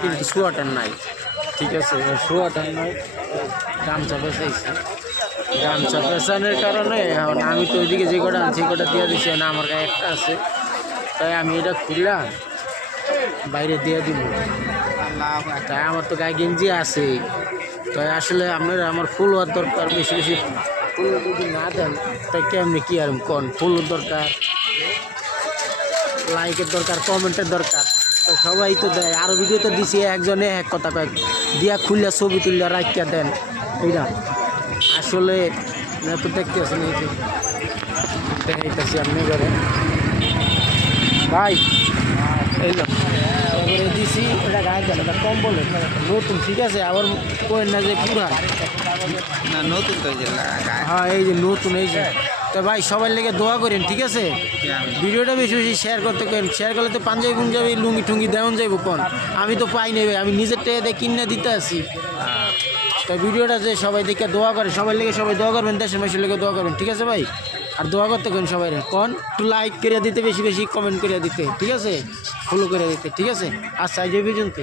কিন্তু সোয়াটার নাই, ঠিক আছে, সোয়াটার নাই, গামছা পেঁচাইছি। গামছা পেঁচানোর কারণে এখন আমি তো ওইদিকে যে কটা আনছি কটা দিয়ে দিচ্ছি না, আমার গায়ে একটা আছে, তাই আমি এটা খুললাম বাইরে দিয়ে দিব। তাই আমার তো গায়ে গেঞ্জি আছে, তাই আসলে আপনারা আমার ফুল হওয়ার দরকার, বেশি বেশি ফুল যদি না দেন তাই কেমনি কী আর কোন, ফুলের দরকার, লাইকের দরকার, কমেন্টের দরকার, তো সবাই তো দেয়। আরও ভিডিও তো দিছি, একজনে এক কথা কয়েক দিয়া খুললে ছবি তুললে রাখিয়া দেন, এইটা আসলে তো দেখতে আসেন, এই যে দেখাইতেছি আপনি করে ভাই, এই তারপরে দিছি এটা গায়ে দেন, এটা কম বলে নতুন, ঠিক আছে, আবার কই না যে পুরা না নতুন তো হ্যাঁ, এই যে নতুন, এই যে। তো ভাই সবার লেগে দোয়া করেন, ঠিক আছে, ভিডিওটা বেশি বেশি শেয়ার করতে করেন, শেয়ার করলে তো পাঞ্জাবি পুঞ্জাবি লুঙ্গি টুঙ্গি দেওয়ান যাইব কোন, আমি তো পাই নেই ভাই, আমি নিজের টাকা দিয়ে কিনে দিতে আসি। তো ভিডিওটা যে সবাই দেখে দোয়া করে, সবার লেগে সবাই দোয়া করবেন, দেশের মানুষের লেগে দোয়া করবেন, ঠিক আছে ভাই, আর দোয়া করতে করেন সবাই কোন, একটু লাইক করে দিতে, বেশি বেশি কমেন্ট করে দিতে, ঠিক আছে, ফলো করে দিতে, ঠিক আছে। আচ্ছা এই যে পর্যন্ত।